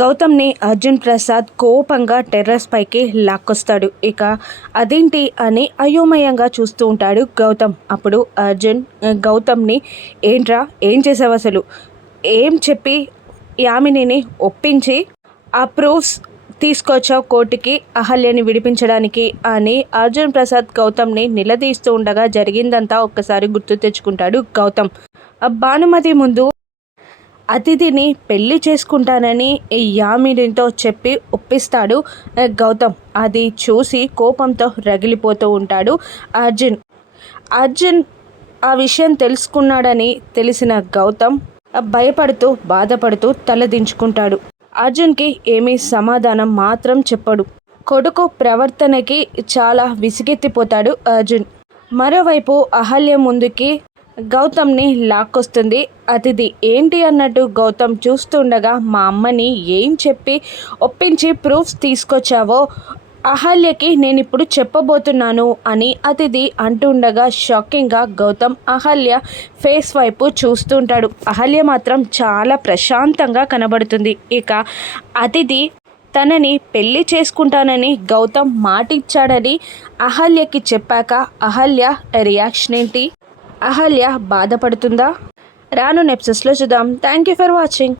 గౌతమ్ని అర్జున్ ప్రసాద్ కోపంగా టెర్రస్ పైకి లాక్కొస్తాడు. ఇక అదేంటి అని అయోమయంగా చూస్తూ ఉంటాడు గౌతమ్. అప్పుడు అర్జున్ గౌతమ్ని ఏంట్రా? ఏం చేసావు అసలు? ఏం చెప్పి యామినిని ఒప్పించి ఆ ప్రూఫ్స్ తీసుకొచ్చావు కోర్టుకి అహల్యని విడిపించడానికి అని అర్జున్ ప్రసాద్ గౌతమ్ని నిలదీస్తూ ఉండగా జరిగిందంతా ఒక్కసారి గుర్తు తెచ్చుకుంటాడు గౌతమ్. ఆ భానుమతి ముందు అతిథిని పెళ్ళి చేసుకుంటానని ఈ యామినితో చెప్పి ఒప్పిస్తాడు గౌతమ్. అది చూసి కోపంతో రగిలిపోతూ ఉంటాడు అర్జున్. అర్జున్ ఆ విషయం తెలుసుకున్నాడని తెలిసిన గౌతమ్ భయపడుతూ బాధపడుతూ తలదించుకుంటాడు అర్జున్కి ఏమీ సమాధానం మాత్రం చెప్పడు. కొడుకు ప్రవర్తనకి చాలా విసిగెత్తిపోతాడు అర్జున్. మరోవైపు అహల్య ముందుకి గౌతమ్ని లాక్కొస్తుంది. అతిథి ఏంటి అన్నట్టు గౌతమ్ చూస్తుండగా మా అమ్మని ఏం చెప్పి ఒప్పించి ప్రూఫ్స్ తీసుకొచ్చావో? అహల్యకి నేను ఇప్పుడు చెప్పబోతున్నాను అని అతిథి అంటుండగా షాకింగ్గా గౌతమ్ అహల్య ఫేస్ వైపు చూస్తుంటాడు. అహల్య మాత్రం చాలా ప్రశాంతంగా కనబడుతుంది. ఇక అతిథి తనని పెళ్ళి చేసుకుంటానని గౌతమ్ మాటిచ్చాడని అహల్యకి చెప్పాక అహల్య రియాక్షన్ ఏంటి అహల్య బాధపడుతుందా? రాను నెప్సెస్లో చూద్దాం. Thank you for watching